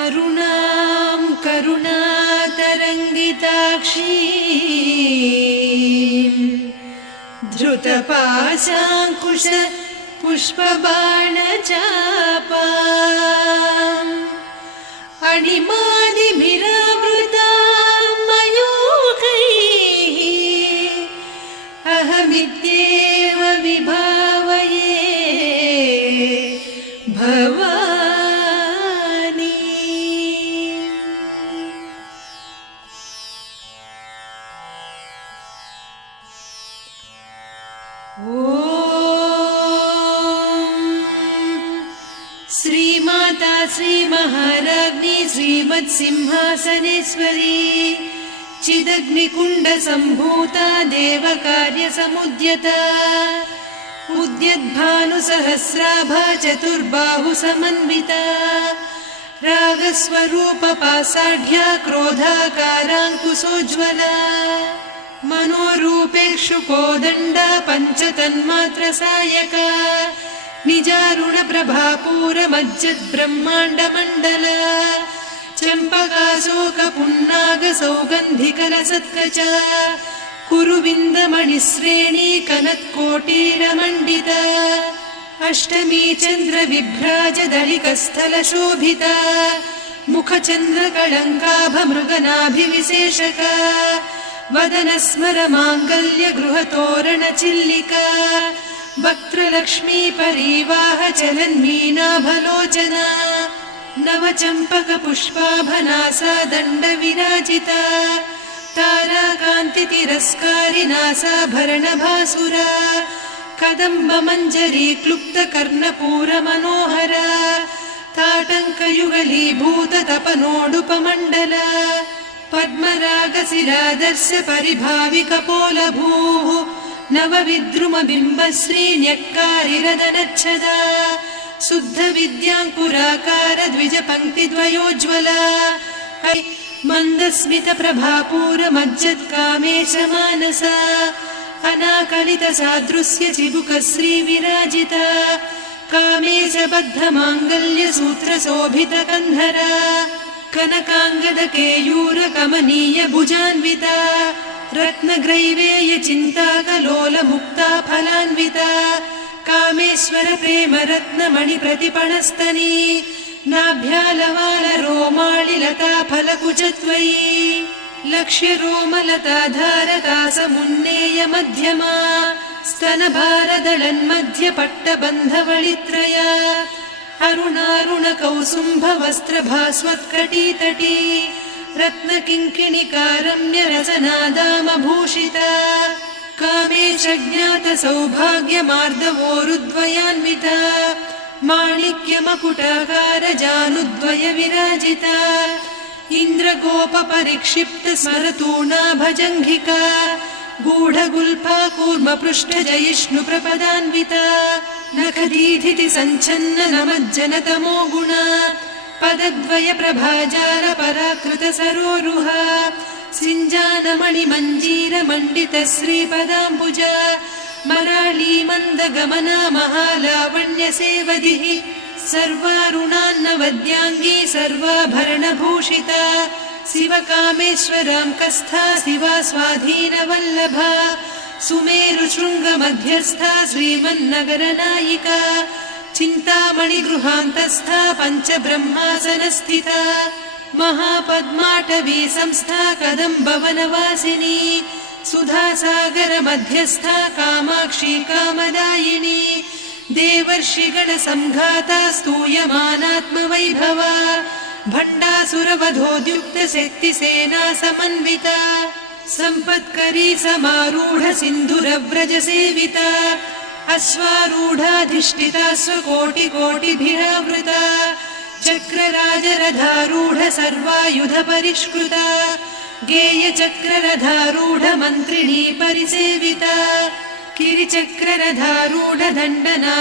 अरुणां करुणातरङ्गिताक्षीं धृतपाशाङ्कुश पुष्पबाणचापाम् अणिमादिभिरावृतां मयूखैः अहमित्येव विभावये भवानी। श्रीमाता श्रीमहाराज्ञी श्रीमत्सिंहासनेश्वरी चिदग्निकुण्डसम्भूता देवकार्यसमुद्यता उद्यद्भानुसहस्राभा चतुर्बाहुसमन्विता रागस्वरूपपासाढ्या क्रोधाकाराङ्कुशोज्ज्वला मनोरूपेक्षुकोदण्डा पञ्चतन्मात्रसायका निजारुणप्रभापूरमज्जद्ब्रह्माण्डमण्डला चम्पकाशोकपुन्नागसौगन्धिकलसत्कचा कुरुविन्दमणिश्रेणी कनत्कोटीरमण्डिता अष्टमी चन्द्रविभ्राजदलिकस्थलशोभिता मुखचन्द्रकळङ्काभमृगनाभिविशेषका वदनस्मरमाङ्गल्यगृहतोरणचिल्लिका वक्त्रलक्ष्मी परीवाहचलन्मीनाभलोचना नवचम्पकपुष्पाभनासा दण्डविराजिता ताराकान्तितिरस्कारिनासाभरणभासुरा कदम्बमञ्जरी क्लुप्तकर्णपूरमनोहरा ताटङ्कयुगलीभूततपनोडुपमण्डला पद्मरागशिरादर्श परिभाविकपोलभूः नवविद्रुमबिम्बश्रीन्यक्कारिरदनच्छदा शुद्धविद्याङ्कुराकार द्विजपङ्क्तिद्वयोज्ज्वला मन्दस्मितप्रभापूरमज्जत्कामेशमानसा अनाकलितसादृश्य चिबुकश्रीविराजिता कामेशबद्धमाङ्गल्यसूत्रशोभितकन्धरा कनकाङ्गदकेयूरकमनीयभुजान्विता रत्नग्रैवेयचिन्ताकलोलमुक्ता फलान्विता कामेश्वरप्रेमरत्नमणिप्रतिपणस्तनी नाभ्यालवालरोमाळिलता फलकुचत्वयी लक्ष्यरोमलताधारतासमुन्नेयमध्यमा स्तनभारदळन्मध्यपट्टबन्धवळित्रया अरुणारुणकौसुम्भवस्त्रभास्वत्कटीतटी रत्नकिङ्किणिकारम्यरसनादामभूषिता कामेशज्ञातसौभाग्यमार्दवोरुद्वयान्विता माणिक्यमकुटाकारजानुद्वयविराजिता इन्द्रगोपपरिक्षिप्तस्मरतूणाभजङ्घिका गूढगुल्फा कूर्मपृष्ठजयिष्णुप्रपदान्विता नखदीधितिसञ्छन्ननमज्जनतमो गुणा पदद्वयप्रभाजालपराकृतसरोरुहा सिञ्जानमणिमञ्जीरमण्डितश्रीपदाम्बुजा मराळीमन्दगमना महालावण्यसेवधिः सर्वारुणान्नवद्याङ्गी सर्वाभरणभूषिता शिवकामेश्वराङ्कस्था शिवा स्वाधीनवल्लभा सुमेरुशृङ्गमध्यस्था श्रीमन्नगरनायिका चिन्तामणिगृहान्तस्था पञ्चब्रह्मासनस्थिता महापद्माटवी संस्था कदम्बवनवासिनी सुधासागरमध्यस्था कामाक्षी कामदायिनी देवर्षिगणसंघाता स्तूयमानात्मवैभवा भण्डासुरवधोद्युक्तशक्तिसेना समन्विता सम्पत्करी समारूढ सिन्धुरव्रजसेविता अश्वारूढाधिष्ठिता स्वकोटिकोटिभिरावृता चक्रराजरथारूढ सर्वायुधपरिष्कृता गेयचक्ररथारूढ मन्त्रिणी परिसेविता किरिचक्ररथारूढ दण्डना